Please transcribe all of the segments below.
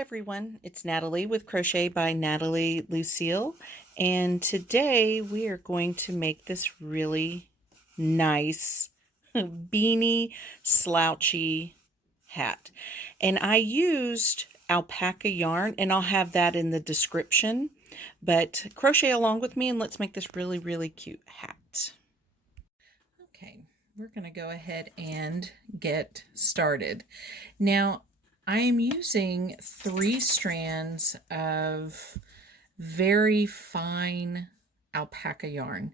everyone, it's Natalie with Crochet by NatalieLucille, and today we are going to make this really nice beanie slouchy hat. And I used alpaca yarn, and I'll have that in the description, but crochet along with me and let's make this really cute hat. Okay, we're going to go ahead and get started. Now, I am using 3 strands of very fine alpaca yarn.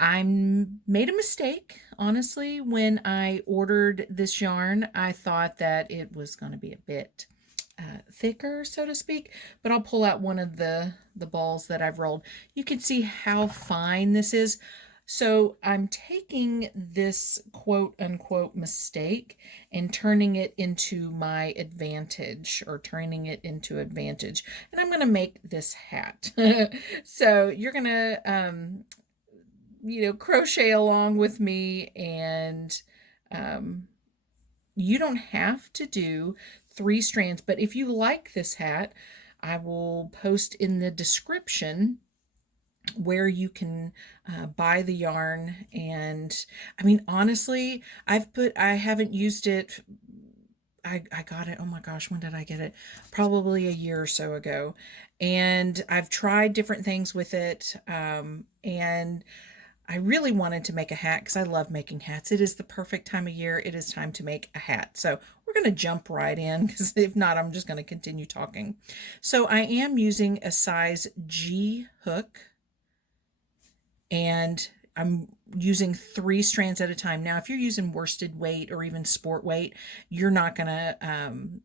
I made a mistake, honestly, when I ordered this yarn. I thought that it was going to be a bit thicker, so to speak, but I'll pull out one of the balls that I've rolled. You can see how fine this is. So I'm taking this quote unquote mistake and turning it into my advantage, or turning it into advantage. And I'm going to make this hat. So you're going to, crochet along with me, and you don't have to do 3 strands, but if you like this hat, I will post in the description where you can buy the yarn. And I mean, honestly, I haven't used it. I got it, oh my gosh, when did I get it? Probably a year or so ago. And I've tried different things with it. And I really wanted to make a hat because I love making hats. It is the perfect time of year. It is time to make a hat. So we're going to jump right in, because if not, I'm just going to continue talking. So I am using a size G hook, and I'm using 3 strands at a time. Now, if you're using worsted weight or even sport weight, you're not going to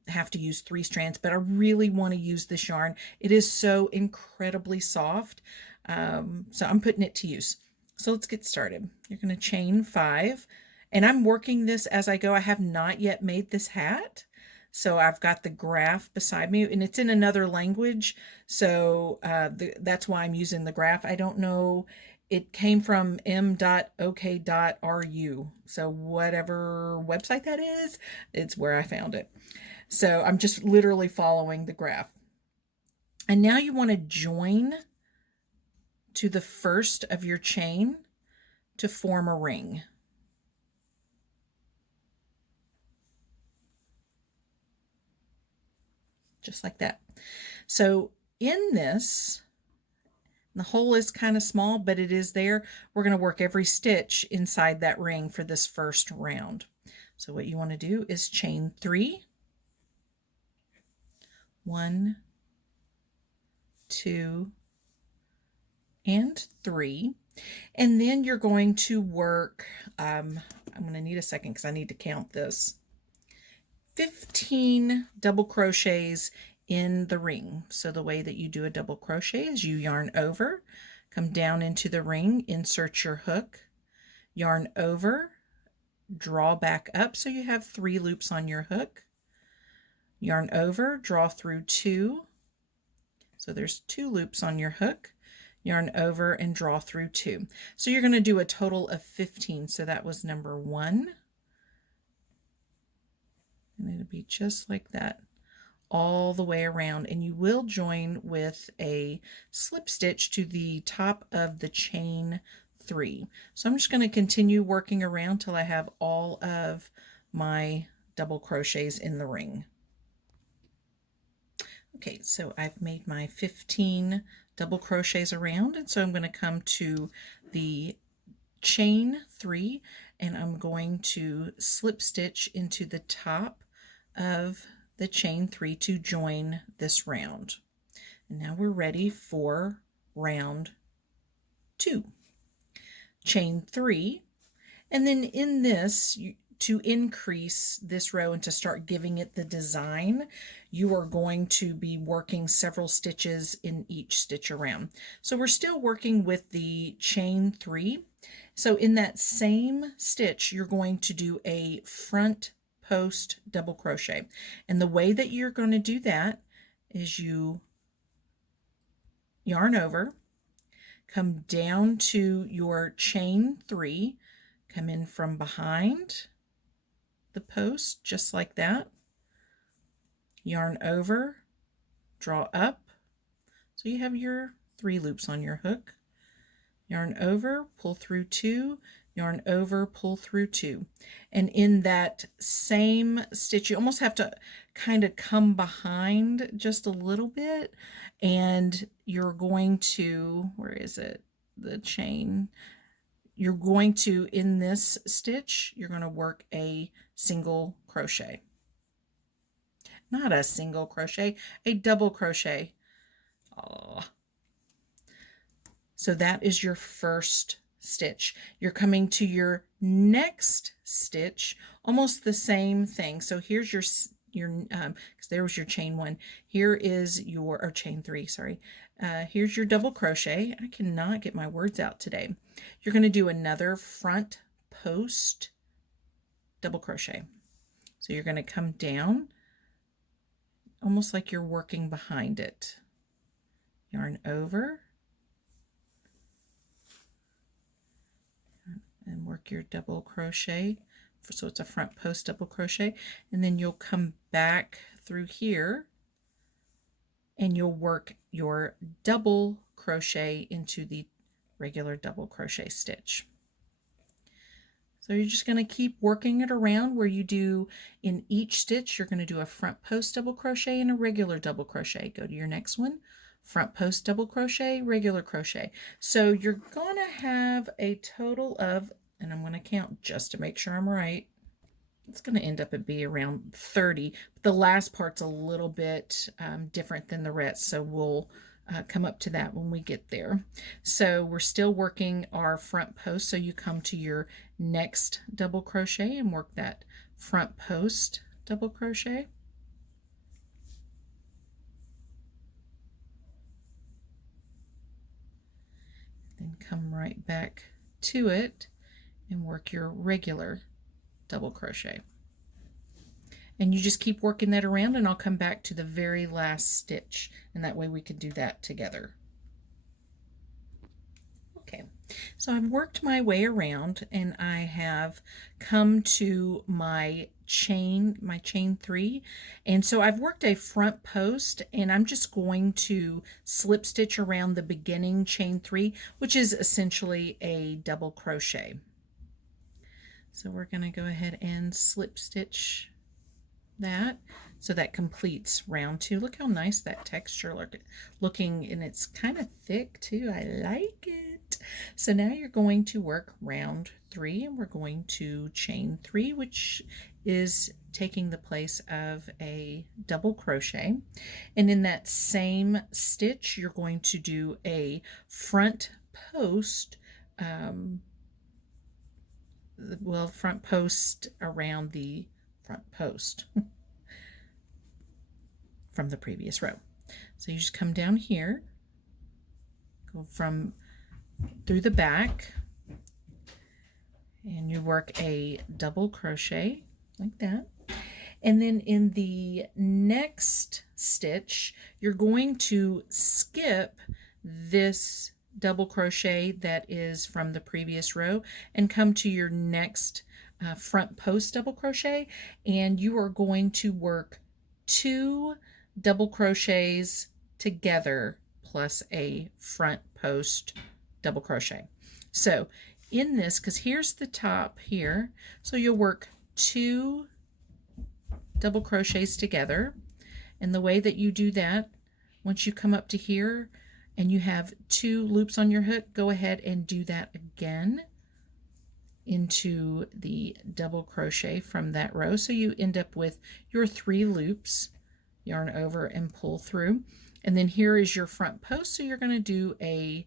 have to use 3 strands, but I really want to use this yarn. It is so incredibly soft. So I'm putting it to use. So let's get started. You're going to chain 5, and I'm working this as I go. I have not yet made this hat. So I've got the graph beside me, and it's in another language. So that's why I'm using the graph. I don't know. It came from m.ok.ru. So whatever website that is, it's where I found it. So I'm just literally following the graph. And now you want to join to the first of your chain to form a ring. Just like that. So in this, the hole is kind of small, but it is there. We're going to work every stitch inside that ring for this first round. So what you want to do is chain 3, 1, 2, and 3, and then you're going to work, I'm going to need a second because I need to count this, 15 double crochets in the ring. So the way that you do a double crochet is you yarn over, come down into the ring, insert your hook, yarn over, draw back up so you have 3 loops on your hook, yarn over, draw through 2, so there's 2 loops on your hook, yarn over and draw through 2. So you're going to do a total of 15. So that was number 1. And it'll be just like that all the way around. And you will join with a slip stitch to the top of the chain 3. So I'm just going to continue working around till I have all of my double crochets in the ring. Okay, so I've made my 15 double crochets around, and so I'm going to come to the chain 3, and I'm going to slip stitch into the top of the chain 3 to join this round. And now we're ready for round 2. Chain 3, and then in this, to increase this row and to start giving it the design, you are going to be working several stitches in each stitch around. So we're still working with the chain 3. So in that same stitch, you're going to do a front post double crochet. And the way that you're going to do that is you yarn over, come down to your chain 3, come in from behind the post just like that, yarn over, draw up, so you have your 3 loops on your hook, yarn over, pull through 2, yarn over, pull through 2. And in that same stitch, you almost have to kind of come behind just a little bit, and you're going to, where is it, the chain, you're going to, in this stitch, you're going to work a single crochet. Not a single crochet, a double crochet. Oh. So that is your first stitch. You're coming to your next stitch, almost the same thing. So here's your because there was your chain 1. Here is your, or chain 3, sorry. Here's your double crochet. I cannot get my words out today. You're going to do another front post double crochet. So you're going to come down almost like you're working behind it. Yarn over and work your double crochet, so it's a front post double crochet, and then you'll come back through here and you'll work your double crochet into the regular double crochet stitch. So you're just going to keep working it around where you do in each stitch. You're going to do a front post double crochet and a regular double crochet. Go to your next one, front post double crochet, regular crochet. So you're going to have a total of, and I'm going to count just to make sure I'm right, it's going to end up at be around 30. But the last part's a little bit different than the rest, so we'll come up to that when we get there. So we're still working our front post, so you come to your next double crochet and work that front post double crochet. Then come right back to it and work your regular double crochet. And you just keep working that around, and I'll come back to the very last stitch, and that way we can do that together. Okay, so I've worked my way around and I have come to my chain 3, and so I've worked a front post, and I'm just going to slip stitch around the beginning chain 3, which is essentially a double crochet. So we're going to go ahead and slip stitch that, so that completes round 2. Look how nice that texture looking, and it's kind of thick too. I like it. So now you're going to work round 3, and we're going to chain 3, which is taking the place of a double crochet. And in that same stitch, you're going to do a front post, front post around the front post from the previous row. So you just come down here, go from through the back, and you work a double crochet like that. And then in the next stitch, you're going to skip this double crochet that is from the previous row and come to your next front post double crochet, and you are going to work 2 double crochets together plus a front post double crochet. So in this, because here's the top here, so you'll work 2 double crochets together, and the way that you do that, once you come up to here and you have 2 loops on your hook, go ahead and do that again into the double crochet from that row, so you end up with your 3 loops. Yarn over and pull through, and then here is your front post, so you're going to do a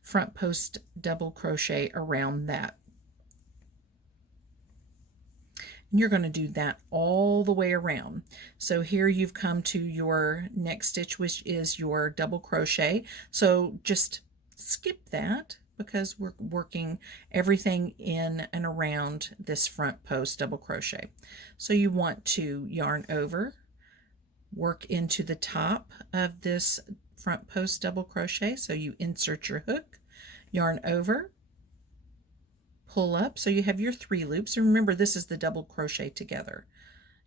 front post double crochet around that, and you're going to do that all the way around. So here you've come to your next stitch, which is your double crochet, so just skip that because we're working everything in and around this front post double crochet. So you want to yarn over, work into the top of this front post double crochet, so you insert your hook, yarn over, pull up, so you have your 3 loops, and remember this is the double crochet together.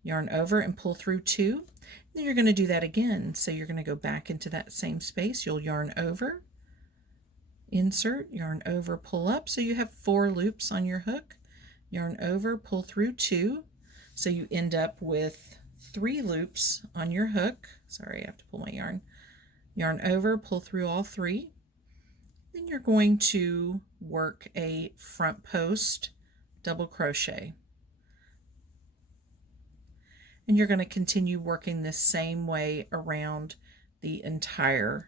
Yarn over and pull through 2, Then you're going to do that again. So you're going to go back into that same space. You'll yarn over, insert, yarn over, pull up. So you have 4 loops on your hook. Yarn over, pull through 2. So you end up with 3 loops on your hook. Sorry, I have to pull my yarn. Yarn over, pull through all 3. Then you're going to work a front post double crochet. And you're going to continue working this same way around the entire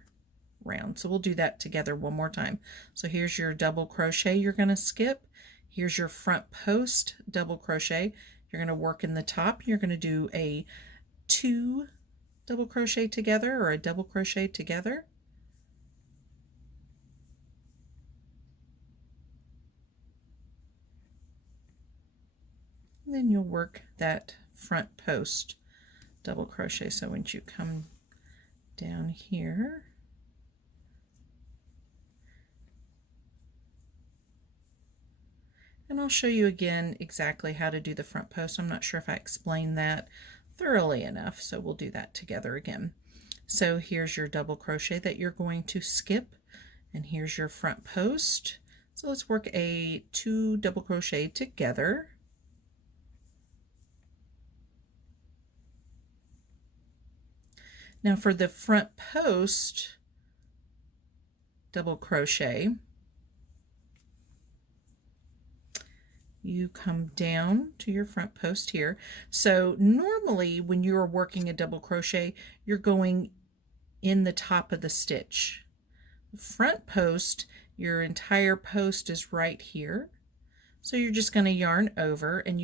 round. So we'll do that together one more time. So here's your double crochet you're going to skip. Here's your front post double crochet. You're going to work in the top. You're going to do a 2 double crochet together or a double crochet together. And then you'll work that front post double crochet. So once you come down here, and I'll show you again exactly how to do the front post. I'm not sure if I explained that thoroughly enough, so we'll do that together again. So here's your double crochet that you're going to skip, and here's your front post. So let's work a 2 double crochet together. Now for the front post double crochet, you come down to your front post here. So normally when you're working a double crochet, you're going in the top of the stitch. The front post, your entire post is right here. So you're just going to yarn over, and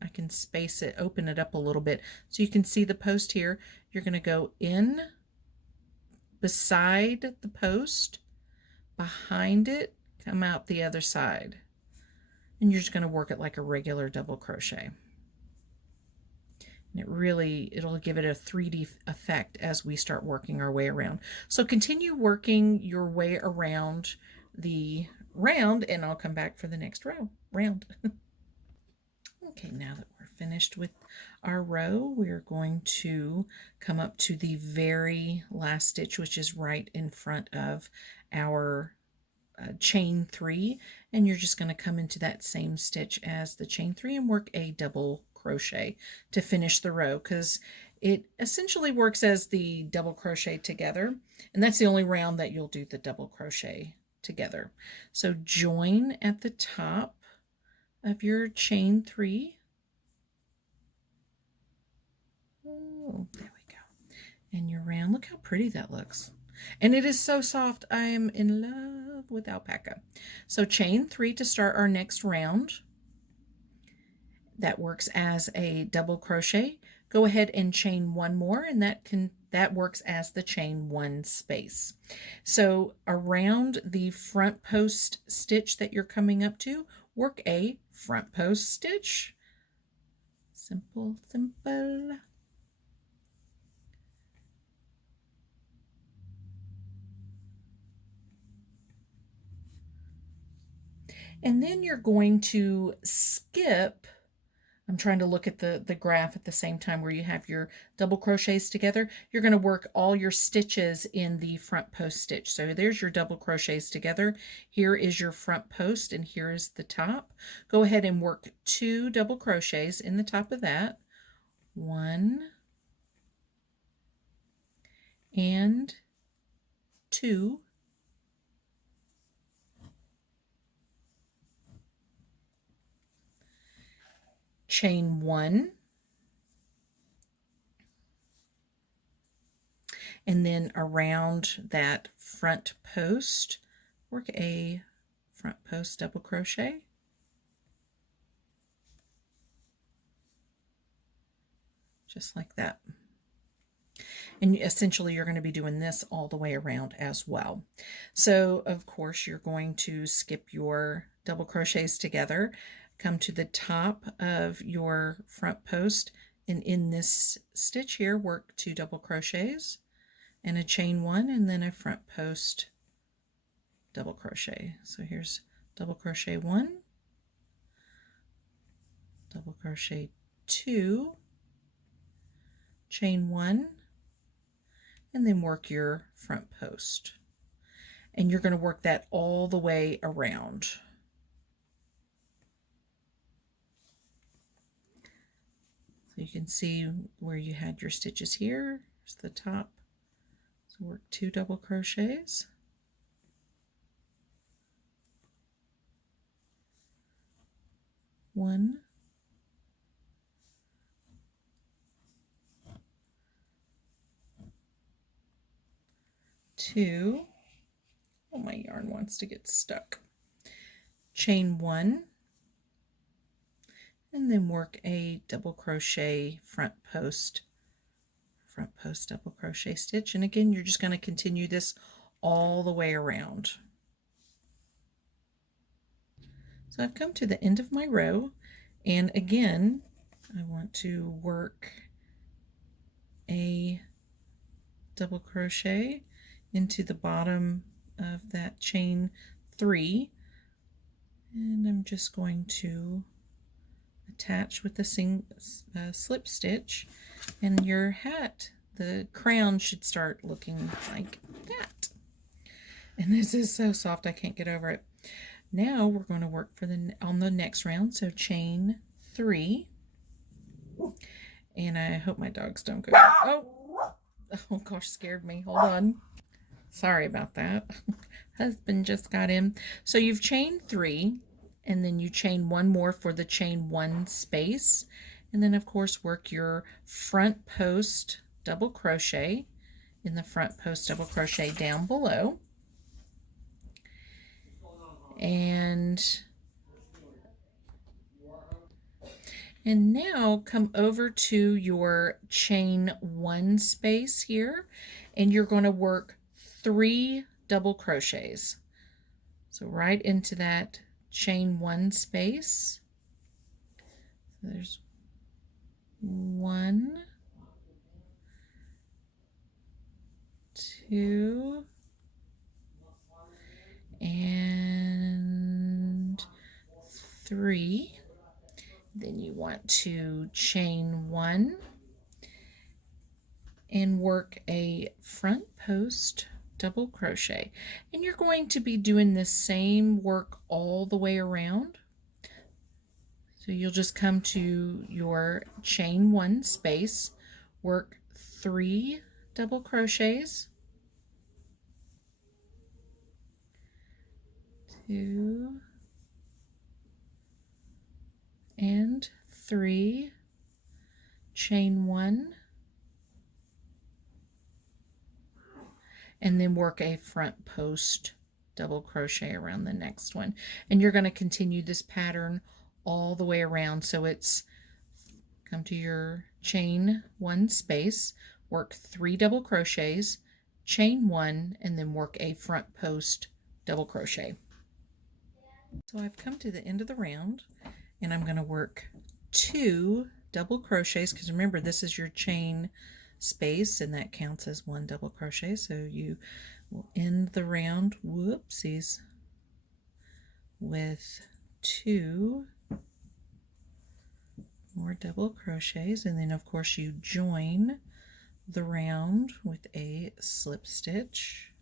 I can space it, open it up a little bit so you can see the post here. You're going to go in beside the post, behind it, come out the other side. And you're just going to work it like a regular double crochet. And it'll give it a 3D effect as we start working our way around. So continue working your way around the round, and I'll come back for the next round. Okay, now that we're finished with our row, we're going to come up to the very last stitch, which is right in front of our chain 3, and you're just going to come into that same stitch as the chain 3 and work a double crochet to finish the row, because it essentially works as the double crochet together, and that's the only round that you'll do the double crochet together. So join at the top of your chain 3. Oh, there we go. And your round, look how pretty that looks. And it is so soft. I am in love with alpaca. So chain 3 to start our next round. That works as a double crochet. Go ahead and chain 1 more, and that works as the chain 1 space. So around the front post stitch that you're coming up to, work a front post stitch. Simple, simple. And then you're going to skip. I'm trying to look at the graph at the same time where you have your double crochets together. You're going to work all your stitches in the front post stitch. So there's your double crochets together. Here is your front post, and here is the top. Go ahead and work 2 double crochets in the top of that. 1 and 2. Chain 1, and then around that front post, work a front post double crochet, just like that. And essentially you're going to be doing this all the way around as well. So of course you're going to skip your double crochets together, come to the top of your front post, and in this stitch here work 2 double crochets and a chain 1, and then a front post double crochet. So here's double crochet 1, double crochet 2, chain 1, and then work your front post. And you're going to work that all the way around. So you can see where you had your stitches here. Here's the top. So work 2 double crochets. One, two. Oh, my yarn wants to get stuck. Chain 1, and then work a double crochet front post double crochet stitch. And again, you're just going to continue this all the way around. So I've come to the end of my row, and again I want to work a double crochet into the bottom of that chain 3, and I'm just going to attach with a slip stitch, and your hat, the crown, should start looking like that. And this is so soft I can't get over it. Now we're going to work on the next round. So chain 3, and I hope my dogs don't go. Oh gosh, scared me. Hold on. Sorry about that. Husband just got in. So you've chained 3, and then you chain 1 more for the chain 1 space, and then of course work your front post double crochet in the front post double crochet down below. And now come over to your chain 1 space here, and you're going to work 3 double crochets. So right into that chain 1 space. So there's 1, 2, and 3. Then you want to chain 1 and work a front post double crochet, and you're going to be doing the same work all the way around. So you'll just come to your chain 1 space, work 3 double crochets, 2 and 3, chain 1, and then work a front post double crochet around the next one. And you're going to continue this pattern all the way around. So it's come to your chain 1 space, work 3 double crochets, chain 1, and then work a front post double crochet. So I've come to the end of the round, and I'm going to work 2 double crochets, because remember, this is your chain space, and that counts as 1 double crochet. So you will end the round, whoopsies, with 2 more double crochets, and then of course you join the round with a slip stitch.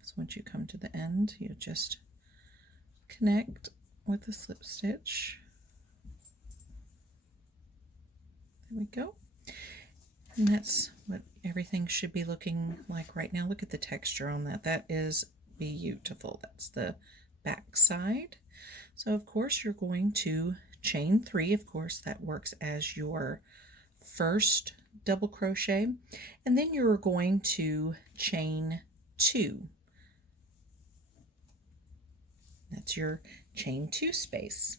So once you come to the end, you just connect with a slip stitch. There we go. And that's what everything should be looking like right now. Look at the texture on that. That is beautiful. That's the back side. So of course you're going to chain 3. Of course that works as your first double crochet, and then you're going to chain 2. That's your chain 2 space.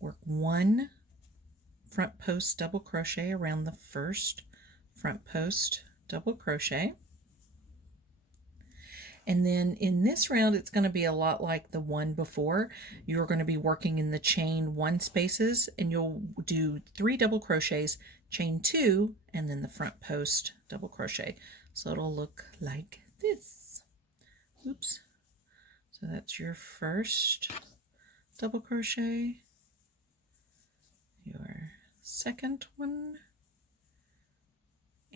Work 1 front post double crochet around the first front post double crochet. And then in this round, it's going to be a lot like the one before. You're going to be working in the chain 1 spaces, and you'll do 3 double crochets, chain 2, and then the front post double crochet. So it'll look like this. Oops. So that's your first double crochet, second one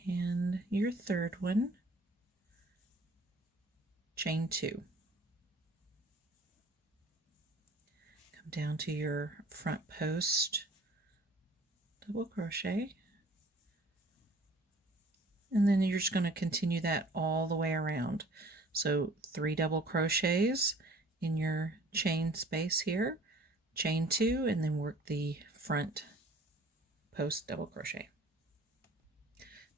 and your third one, chain 2. Come down to your front post, double crochet, and then you're just going to continue that all the way around. So 3 double crochets in your chain space here, chain 2, and then work the front post double crochet.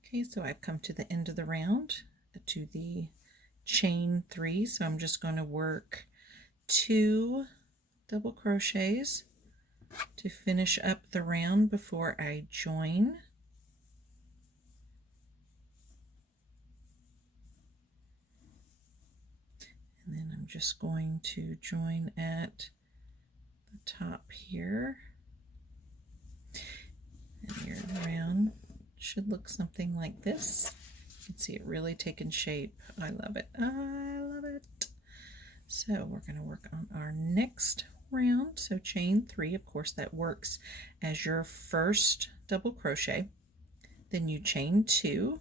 Okay, so I've come to the end of the round, to the chain 3, so I'm just going to work 2 double crochets to finish up the round before I join. And then I'm just going to join at the top here. And your round should look something like this. You can see it really taking shape. I love it. I love it. So we're going to work on our next round. So chain 3, of course, that works as your first double crochet. Then you chain 2.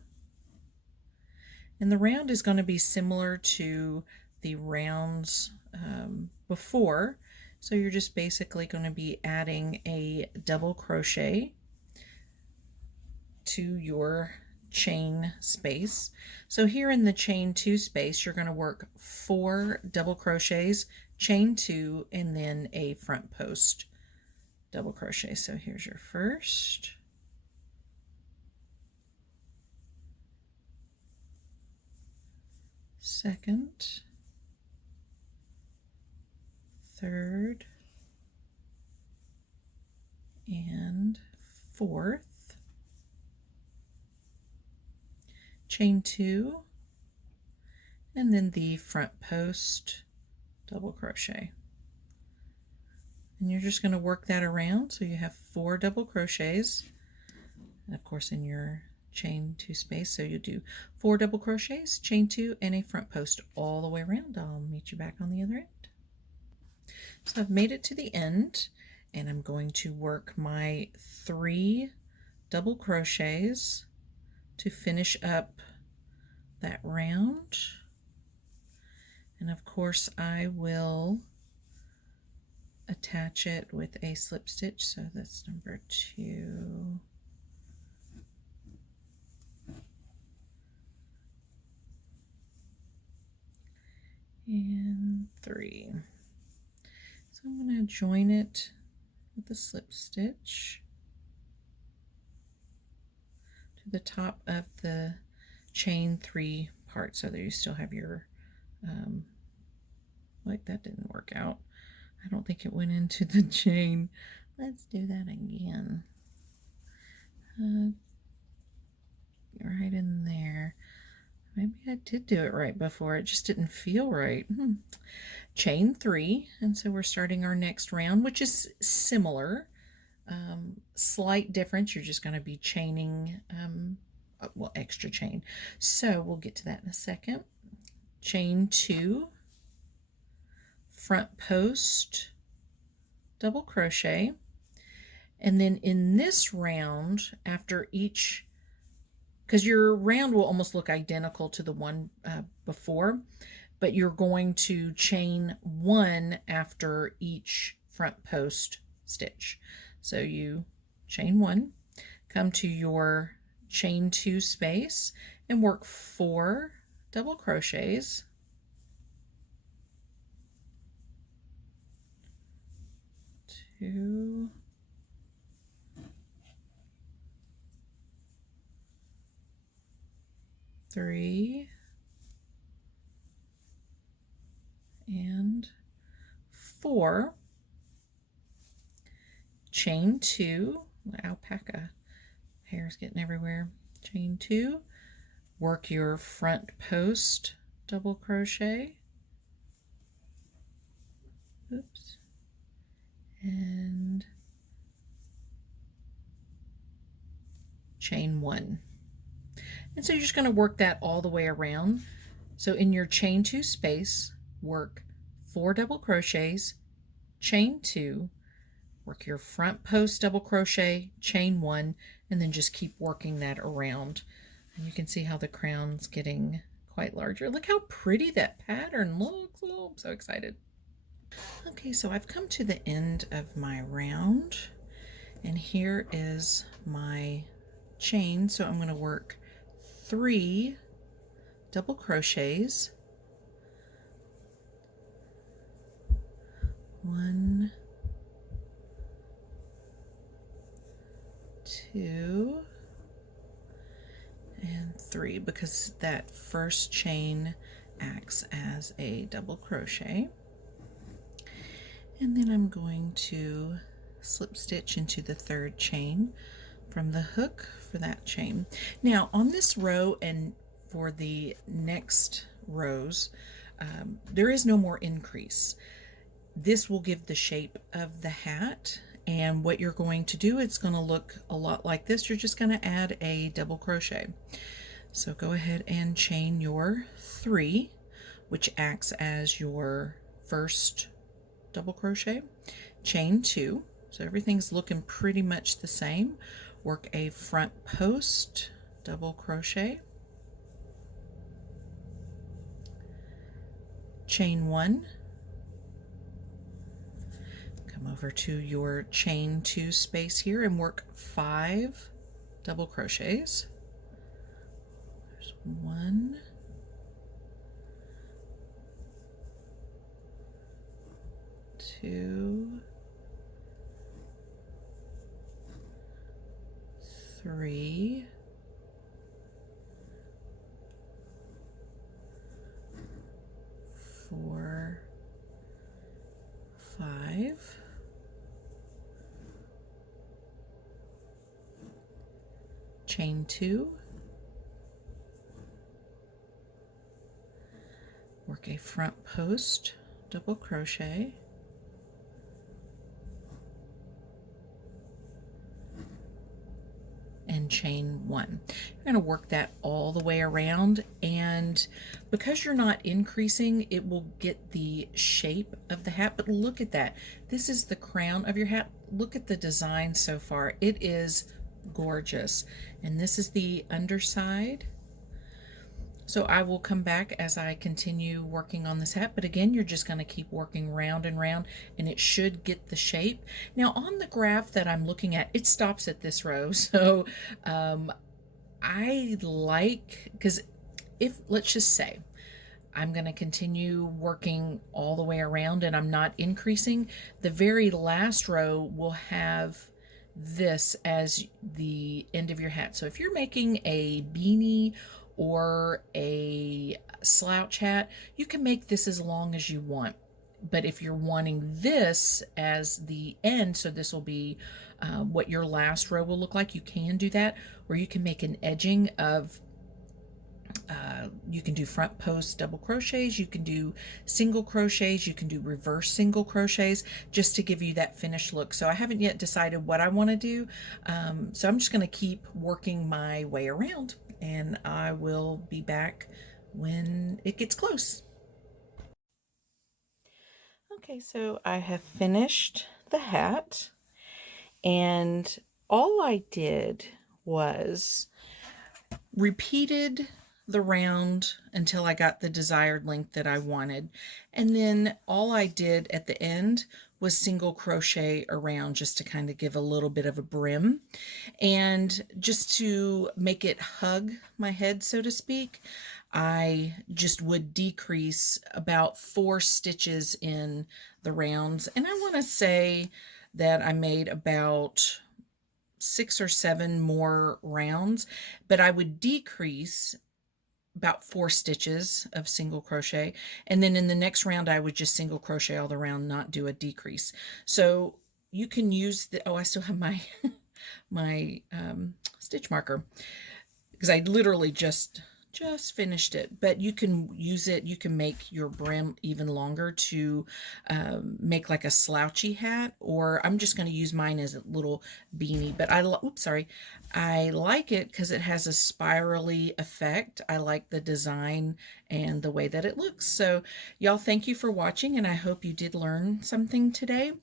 And the round is going to be similar to the rounds before. So you're just basically going to be adding a double crochet to your chain space. So here in the chain 2 space, you're going to work 4 double crochets, chain 2, and then a front post double crochet. So here's your first, second, third, and fourth, chain 2, and then the front post double crochet. And you're just going to work that around, so you have 4 double crochets, and of course in your chain 2 space, so you do 4 double crochets, chain 2, and a front post all the way around. I'll meet you back on the other end. So I've made it to the end, and I'm going to work my 3 double crochets to finish up that round. And of course I will attach it with a slip stitch, so that's number 2. And 3. So I'm going to join it with a slip stitch to the top of the chain 3 part, so that you still have your like that didn't work out. I don't think it went into the chain. Let's do that again. Right in there. Maybe I did do it right before, it just didn't feel right. Chain 3, and so we're starting our next round, which is similar. Slight difference, you're just going to be chaining, well, extra chain. So we'll get to that in a second. Chain 2, front post double crochet, and then in this round, after each, because your round will almost look identical to the one before, but you're going to chain 1 after each front post stitch. So you chain 1, come to your chain 2 space, and work 4 double crochets, 2, 3, and 4, chain 2, alpaca hair's getting everywhere, chain 2, work your front post double crochet, oops, and chain 1. And so you're just going to work that all the way around. So in your chain 2 space, work 4 double crochets, chain 2, Work your front post double crochet, chain 1, and then just keep working that around. And you can see how the crown's getting quite larger. Look how pretty that pattern looks. Oh, I'm so excited. Okay, so I've come to the end of my round, and here is my chain. So I'm going to work 3 double crochets. 1, 2, and 3, because that first chain acts as a double crochet. And then I'm going to slip stitch into the 3rd chain from the hook for that chain. Now on this row and for the next rows, there is no more increase. This will give the shape of the hat, and what you're going to do, it's going to look a lot like this. You're just going to add a double crochet. So go ahead and chain your 3, which acts as your first double crochet, chain 2, so everything's looking pretty much the same. Work a front post double crochet, chain 1, come over to your chain 2 space here and work 5 double crochets. There's 1, 2, 3, 4, 5, chain 2, work a front post double crochet, and chain 1. You're going to work that all the way around, and because you're not increasing, it will get the shape of the hat. But look at that. This is the crown of your hat. Look at the design so far. It is gorgeous. And this is the underside. So I will come back as I continue working on this hat, but again, you're just going to keep working round and round, and it should get the shape. Now on the graph that I'm looking at, it stops at this row, so I like, because if, let's just say, I'm going to continue working all the way around and I'm not increasing, the very last row will have this as the end of your hat. So if you're making a beanie or a slouch hat, you can make this as long as you want. But if you're wanting this as the end, so this will be what your last row will look like, you can do that, or you can make an edging of you can do front post double crochets, you can do single crochets, you can do reverse single crochets, just to give you that finished look. So I haven't yet decided what I want to do, so I'm just going to keep working my way around, and I will be back when it gets close. Okay, so I have finished the hat, and all I did was repeated the round until I got the desired length that I wanted, and then all I did at the end was single crochet around, just to kind of give a little bit of a brim, and just to make it hug my head, so to speak. I just would decrease about 4 stitches in the rounds, and I want to say that I made about 6 or 7 more rounds, but I would decrease about 4 stitches of single crochet, and then in the next round I would just single crochet all the round, not do a decrease. So you can use the, oh, I still have my my stitch marker, because I literally just finished it, but you can use it, you can make your brim even longer to make like a slouchy hat, or I'm just going to use mine as a little beanie. But I like it because it has a spirally effect. I like the design and the way that it looks. So y'all, thank you for watching, and I hope you did learn something today.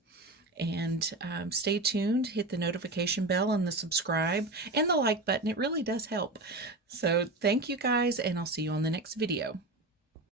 And stay tuned, hit the notification bell and the subscribe and the like button. It really does help. So thank you guys, and I'll see you on the next video.